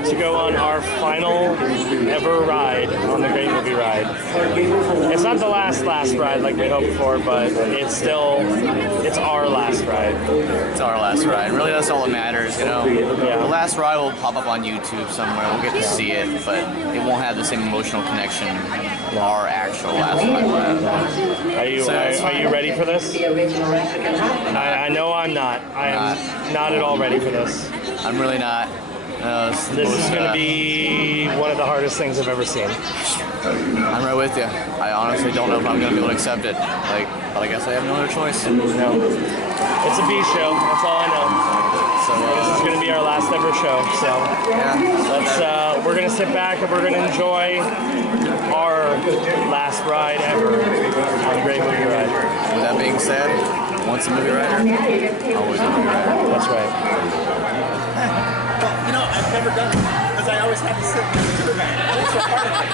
about to go on our final ever ride on the Great Movie Ride. It's not the last ride like we hoped for, but it's our last ride. It's our last ride. Really, that's all that matters, you know? Yeah. The last ride will pop up on YouTube somewhere. We'll get to see it, but it won't have the same emotional connection our actual last ride will have. Are you ready for this? I know I'm not. I am not at all ready for this. I'm really not. This is going to be one of the hardest things I've ever seen. I'm right with you. I honestly don't know if I'm going to be able to accept it. But I guess I have no other choice. No. It's a B show. That's all I know. So this is going to be our last ever show. So yeah, we're going to sit back and we're going to enjoy our last ride ever on the Great Movie Ride. With that being said, once a movie rider, always a movie rider. That's right. Well, you know, I've never done it because I always had to sit in the tour van. That's a part of it.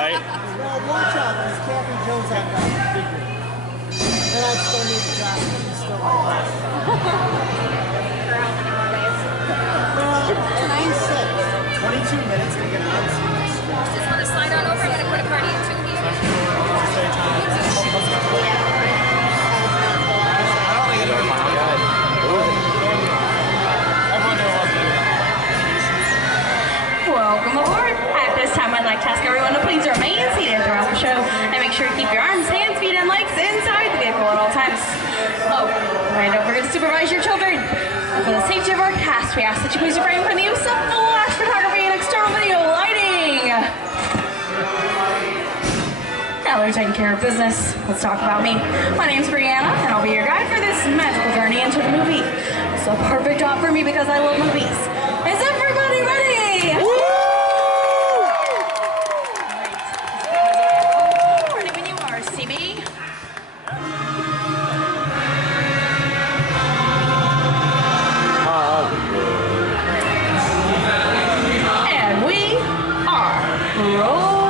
Right? Well, watch out, because Kathy Jones had that figure. And I still need the job. She's still alive. Well, 9-6. 22 minutes to get on. Just want to slide on over. I'm going to put a party into me. Welcome aboard. At this time, I'd like to ask everyone to please remain seated throughout the show and make sure to keep your arms, hands, feet, and legs inside the vehicle at all times. Oh, and don't forget to supervise your children. And for the safety of our cast, we ask that you please refrain from the use of flash photography and external video lighting. Now they're taking care of business. Let's talk about me. My name's Brianna, and I'll be your guide for this magical journey into the movie. It's a perfect job for me because I love movies. Is everybody ready? Ready when you are, CB. And we are rolling.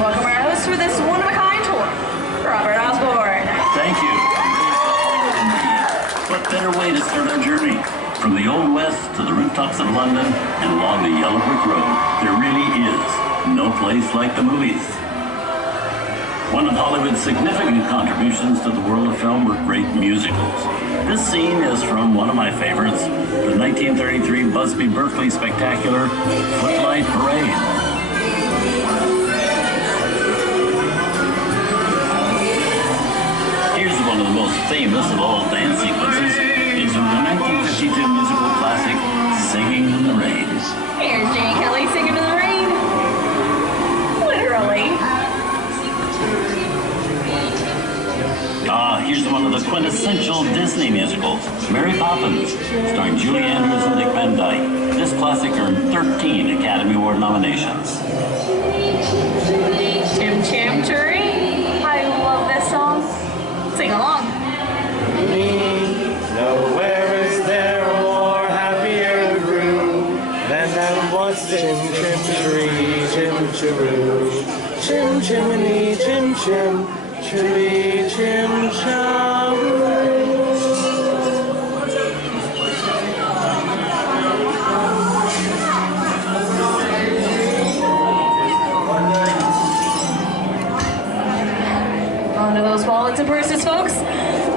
Welcome our host for this one-of-a-kind tour, Robert Osborne. Thank you. What better way to start our journey? From the Old West to the rooftops of London and along the Yellow Brick Road, there really is no place like the movies. One of Hollywood's significant contributions to the world of film were great musicals. This scene is from one of my favorites, the 1933 Busby Berkeley spectacular Footlight Parade. Here's one of the most famous of all dance sequences. It's from the 1952 musical classic, Singing in the Rain. Here's Jane Kelly singing in the rain. Literally. Here's one of the quintessential Disney musicals, Mary Poppins, starring Julie Andrews and Dick Van Dyke. This classic earned 13 Academy Award nominations. Chim Chim Cheree. I love this song. Sing along. Nowhere is there a more happier groove than that once chim chim cheree, chim chiroo, chim chimney, chim chim, cheree, chim chum. Onto those wallets and purses, folks.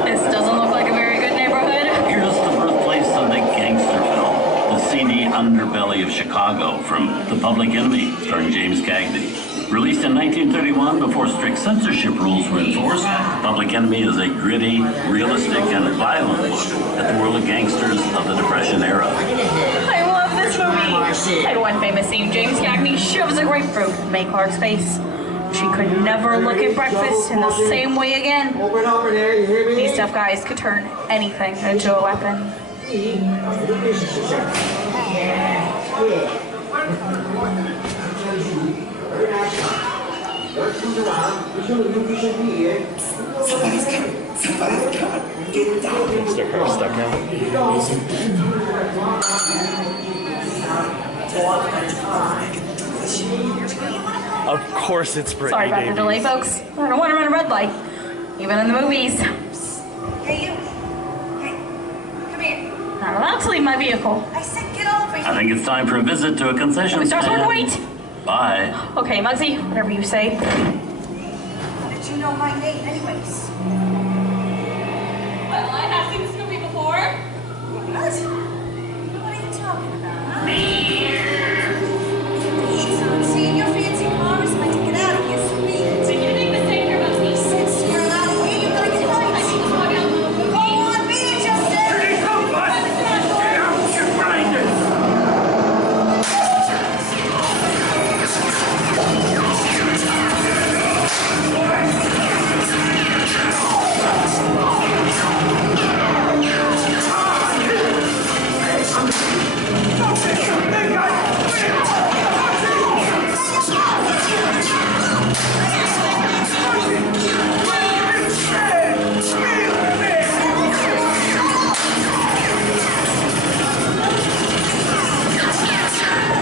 This doesn't look like a very good neighborhood. Here's the birthplace of the gangster film, the seedy underbelly of Chicago, from The Public Enemy, starring James Cagney. Released in 1931 before strict censorship rules were enforced, Public Enemy is a gritty, realistic, and violent look at the world of gangsters of the Depression era. I love this movie. And one famous scene, James Cagney shoves a grapefruit in Mae Clark's face. She could never look at breakfast in the same way again. These tough guys could turn anything into a weapon. Is their car stuck now? Of course it's Britney. Sorry about the delay, folks. I don't want to run a red light, even in the movies. Hey, you. Hey, come here. Not allowed to leave my vehicle. I said get over here. I think it's time for a visit to a concession We start stand. wait. Bye. Okay, Muggsy, whatever you say. How did you know my name anyways? Well, I have seen this movie before. What? What are you talking about, huh? See, your fancy car is meant to get out of here for me. Did you make a mistake here, Muggsy? Since you're out of here, you're gonna get I lights. think it's walking out the movie. Go on, be it, Justin!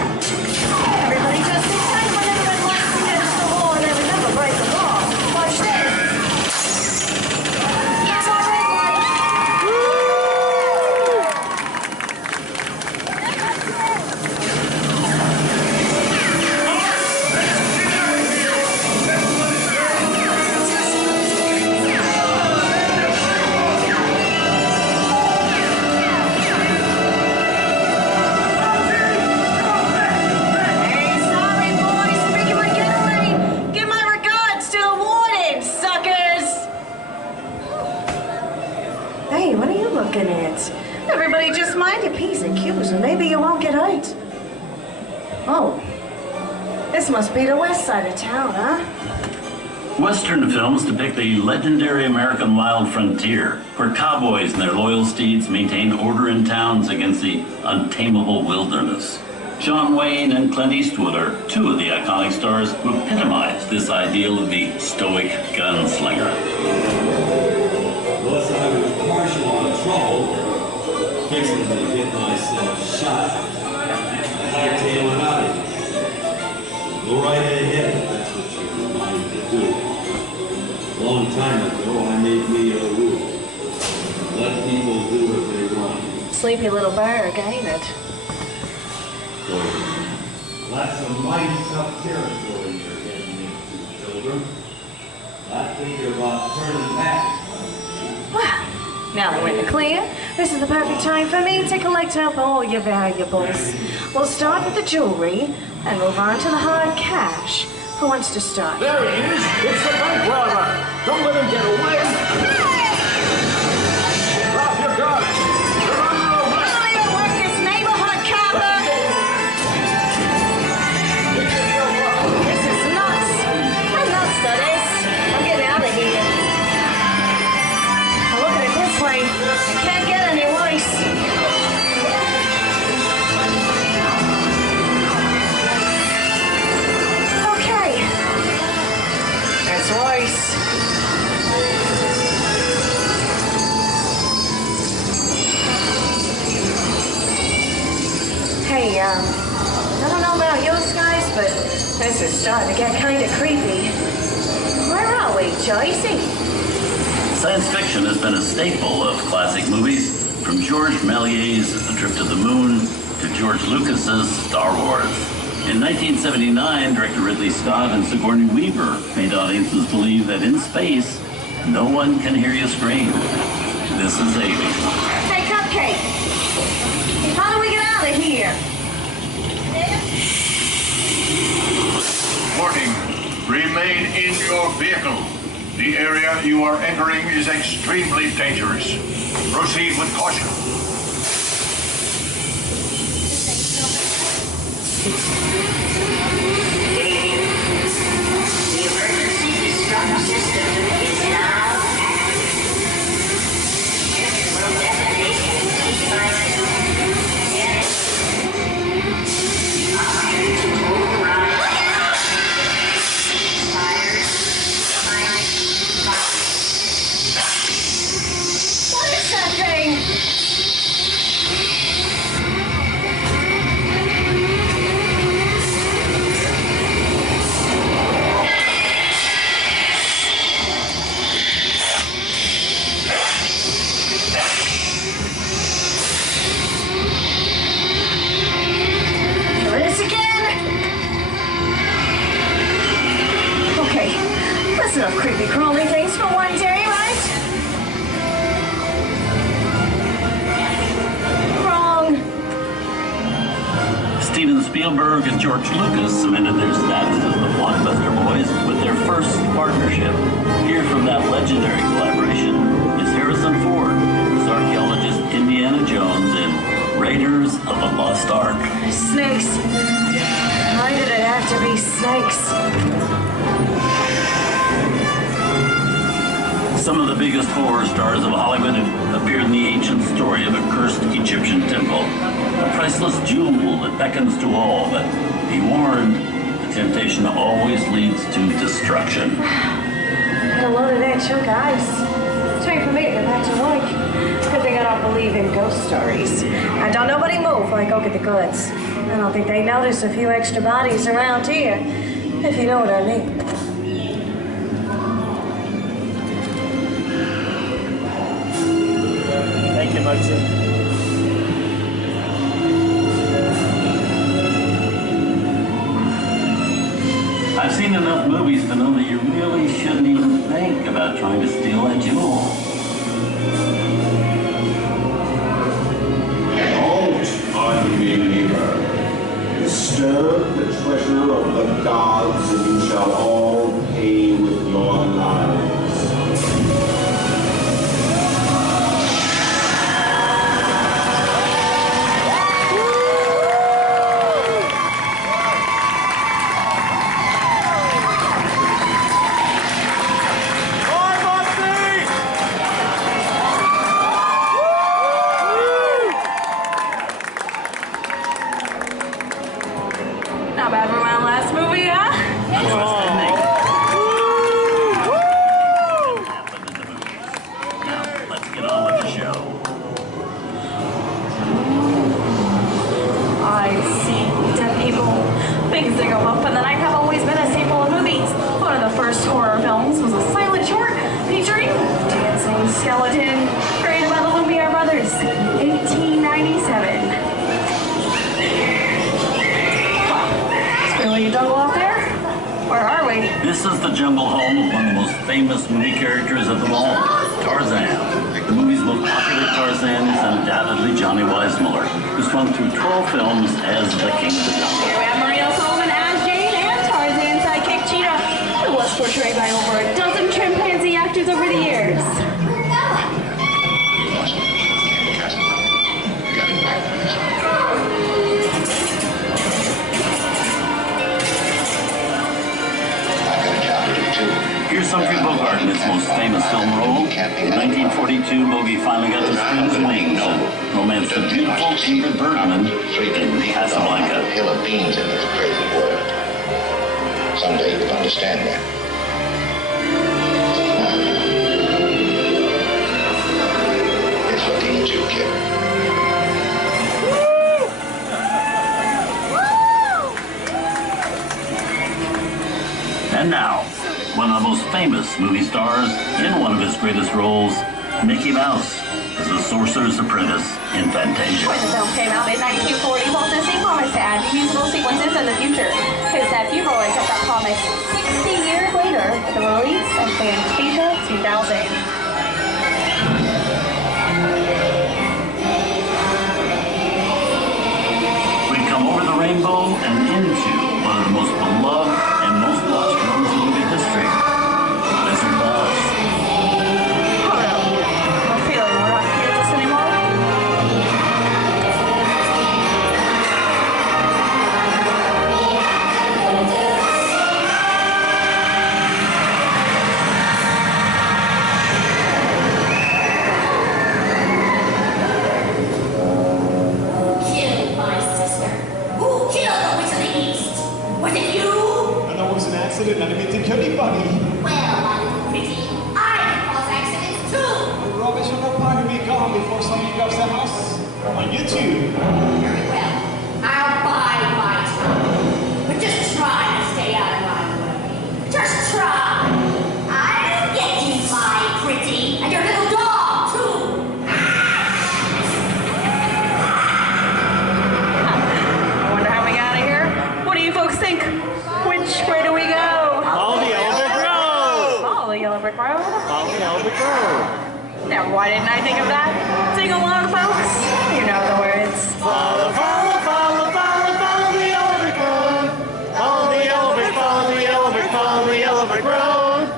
Everybody just sit tight whenever red lights against the wall and they would never break the law. Watch this. It's our red light. Hey, sorry, boys. Making my getaway. Give my regards to the warden, suckers. Hey, what are you looking at? Everybody just mind your P's and Q's and maybe you won't get hurt. Oh, this must be the west side of town, huh? Western films depict the legendary American wild frontier, where cowboys and their loyal steeds maintain order in towns against the untamable wilderness. John Wayne and Clint Eastwood are two of the iconic stars who epitomize this ideal of the stoic gunslinger. Unless I was partial on trouble, fixing to get myself shot, I hightail it out of here. Go right ahead if that's what you're minded to do. A long time ago, I made me a rule. Let people do what they want. Sleepy little bird, ain't it? So, that's a mighty tough territory you're getting into, children. I think you're about turning back. Well, now that we're in the clear, this is the perfect time for me to collect up all your valuables. We'll start with the jewelry and move on to the hard cash. Who wants to start? There he is! It's the bank robber! Don't let him get away! Drop your gun! You're under arrest! Don't even work this neighborhood, copper! This is nuts! I'm nuts to this! I'm getting out of here. Now look at it this way. It can't get any worse. Okay. That's worse. Hey, I don't know about you guys, but this is starting to get kind of creepy. Where are we, Joycey? Science fiction has been a staple of classic movies, from George Méliès's A Trip to the Moon to George Lucas's Star Wars. In 1979, director Ridley Scott and Sigourney Weaver made audiences believe that in space, no one can hear you scream. This is Alien. Hey, Cupcake. How do we get out of here? Warning, remain in your vehicle. The area you are entering is extremely dangerous. Proceed with caution. The emergency destruct system is now active. Engine will detonate in 5 creepy crawly things for one day, right? Wrong. Steven Spielberg and George Lucas cemented their status as the Blockbuster Boys with their first partnership. Here from that legendary collaboration is Harrison Ford as archaeologist Indiana Jones in Raiders of the Lost Ark. Snakes. Why did it have to be snakes? Some of the biggest horror stars of Hollywood have appeared in the ancient story of a cursed Egyptian temple. A priceless jewel that beckons to all, but be warned, the temptation always leads to destruction. Got a load of that chunk of ice. Time for me to get back to work. Good thing I don't believe in ghost stories. I don't nobody move while I go get the goods. I don't think they notice a few extra bodies around here, if you know what I mean. Thank you, Muggsy. I've seen enough movies to know that you really shouldn't even think about trying to steal that jewel. Don't, unbeliever. Disturb the treasure of the gods, and you shall all pay with your lives. Not bad for my last movie, huh? Now, let's get on with the show. I see dead people, things that go up, and the night have always been a staple of movies. One of the first horror films was a silent short featuring dancing skeleton, created by the Lumiere brothers, 1897. Really jungle out there? Where are we? This is the jungle home of one of the most famous movie characters of them all, Tarzan. The movie's most popular Tarzan is undoubtedly Johnny Weissmuller, who swung through 12 films as the King of the Jungle. Here we have Maria Sullivan as Jane and Tarzan's sidekick Cheetah, who was portrayed by over a dozen chimpanzee actors over the years. Here's Humphrey Bogart in his most famous film role. In 1942, Bogey finally got to spread his wings and romance the beautiful Ingrid Bergman in Casablanca. A hill of beans in this crazy world. Someday you'll understand that. It's what needs you, kid. And now, one of the most famous movie stars in one of his greatest roles, Mickey Mouse, as the Sorcerer's Apprentice in Fantasia. When the film came out in 1940, Walt Disney promised to add musical sequences in the future. His nephew Roy kept that promise 60 years later with the release of Fantasia 2000. We come over the rainbow and into one of the most beloved and most watched films in movie history, Wizard of Oz. Oh no, I'm feeling we're not here this anymore. Killed my sister. Who killed the Witch of the East? Was it you? And that was an accident. I didn't mean to kill anybody. Well, my little pretty, I can cause accidents too. The rubbish on that part will be gone before somebody grabs the house. On YouTube. Very well. I'll bide my time. But just try to stay out of my way. Just try. I'll get you, my pretty, and your little dog too. I wonder how we got out of here. What do you folks think? Which way do we go? All the Yellow Brick Road! Follow the Yellow Brick Road. Follow the yellow brick road. Now, why didn't I think of that? Sing along, folks. You know the words. Follow, follow, follow, follow, follow the yellow brick road. Follow the yellow brick, follow the yellow brick, follow the yellow brick road.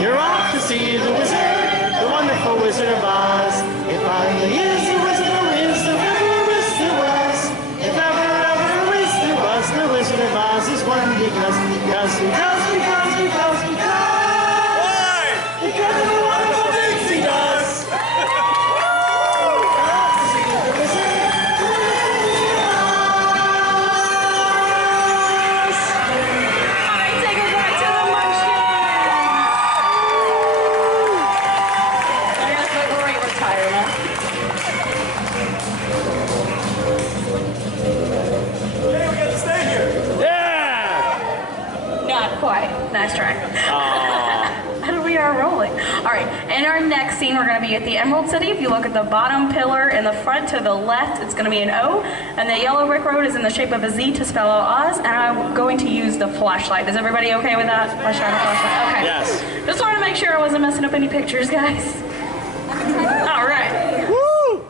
You're off to see the wizard, the wonderful Wizard of Oz. It finally is the Wizard of Wiz, the ever Wiz there was. If ever Wiz there was, the Wizard of Oz is one because. Why? Because of the wonderful things he does. Alright, take us back to the Munchkins. I guess a great retirement. Hey, we got to stay here. Yeah! Not quite. Nice try. And we are rolling. All right, in our next scene, we're going to be at the Emerald City. If you look at the bottom pillar in the front to the left, it's going to be an O, and the yellow brick road is in the shape of a Z to spell out Oz, and I'm going to use the flashlight. Is everybody okay with that? Flashlight. Okay. Yes. Just wanted to make sure I wasn't messing up any pictures, guys. All right. Woo!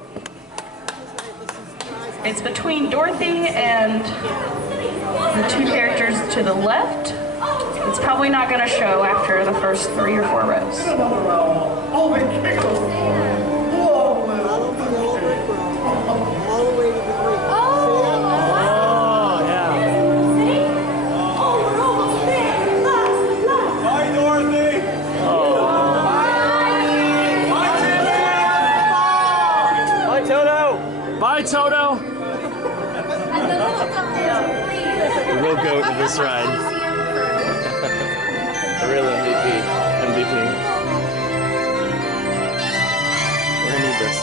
It's between Dorothy and the two characters to the left. It's probably not going to show after the first 3 or 4 rows. Oh, my God. Whoa. All the way to the green. Oh, yeah. Bye, Dorothy. Bye, Toto. Bye, Toto. The real goat of this ride. The real MVP. We're gonna need this.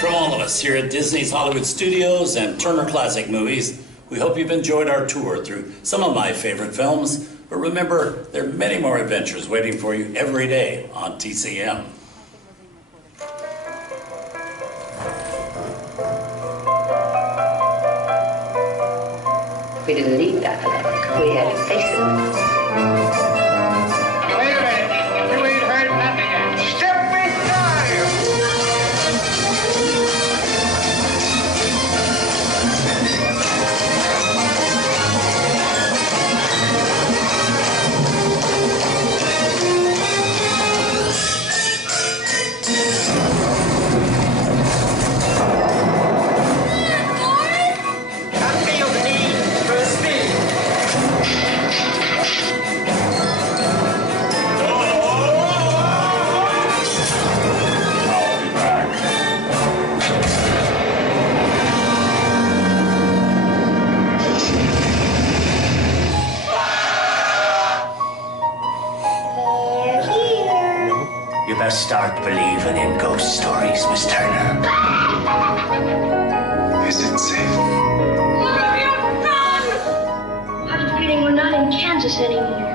From all of us here at Disney's Hollywood Studios and Turner Classic Movies, we hope you've enjoyed our tour through some of my favorite films. But remember, there are many more adventures waiting for you every day on TCM. We didn't need that. We had to face it. Wait a minute. You ain't heard nothing yet. Step Start believing in ghost stories, Miss Turner. Is it safe? I have a feeling we're not in Kansas anymore.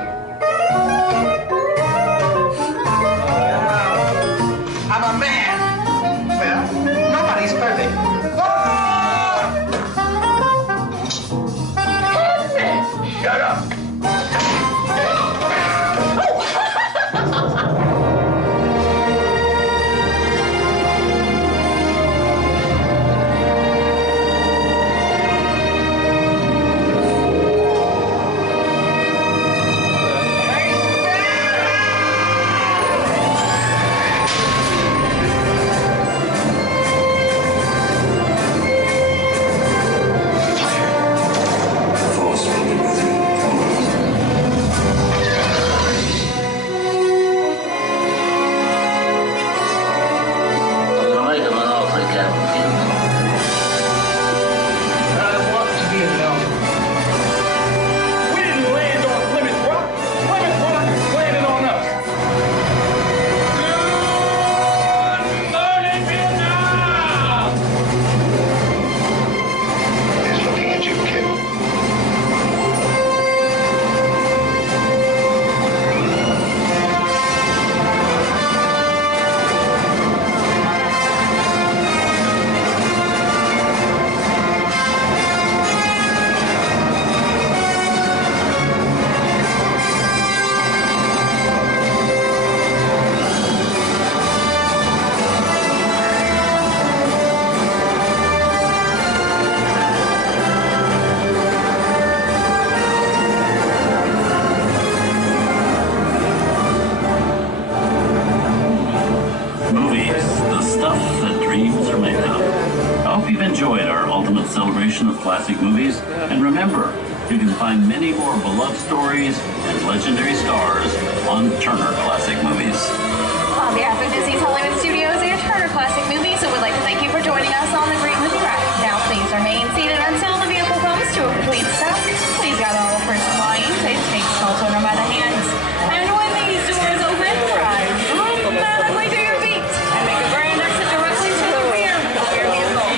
I'm a man. Well, nobody's perfect. Shut up. celebration of classic movies. And remember, you can find many more beloved stories and legendary stars on Turner Classic Movies. On behalf of Disney's Hollywood Studios and Turner Classic Movies, I would like to thank you for joining us on the Great Movie Ride. Now please remain seated until the vehicle comes to a complete stop. Please gather all first line, take small children by the hands. And when these doors open, rise automatically to your feet and make a grand exit directly to the rear of your vehicle.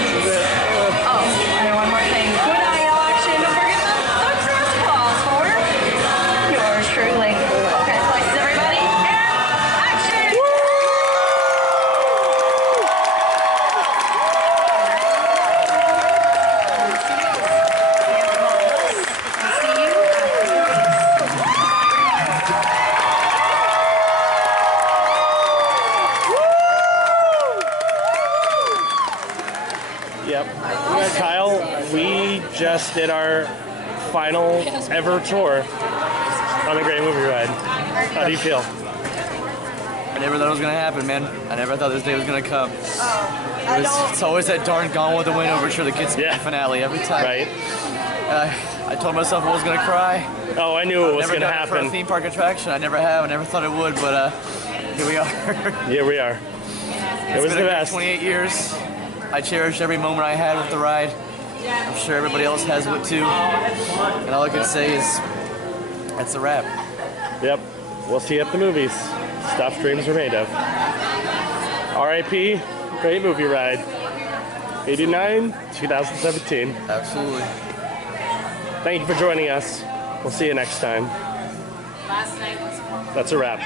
Oh, and one more thing. When I yell action, don't forget the first applause for yours truly. Okay, places everybody, and action! Yep. Yeah, Kyle, we just did our final ever tour on the Great Movie Ride. How do you feel? I never thought it was gonna happen, man. I never thought this day was gonna come. It's always that darn Gone with the Wind overture that gets me in the finale every time. Right. I told myself I was gonna cry. Oh, I knew it was gonna Never done it for happen. a theme park attraction. I never have. I never thought it would, but here we are. Here we are. It was been the a good best. 28 years. I cherish every moment I had with the ride. I'm sure everybody else has it too. And all I can say is, that's a wrap. Yep. We'll see you at the movies. Stuff dreams are made of. R.I.P. Great Movie Ride. 89, 2017. Absolutely. Thank you for joining us. We'll see you next time. Last night was That's a wrap.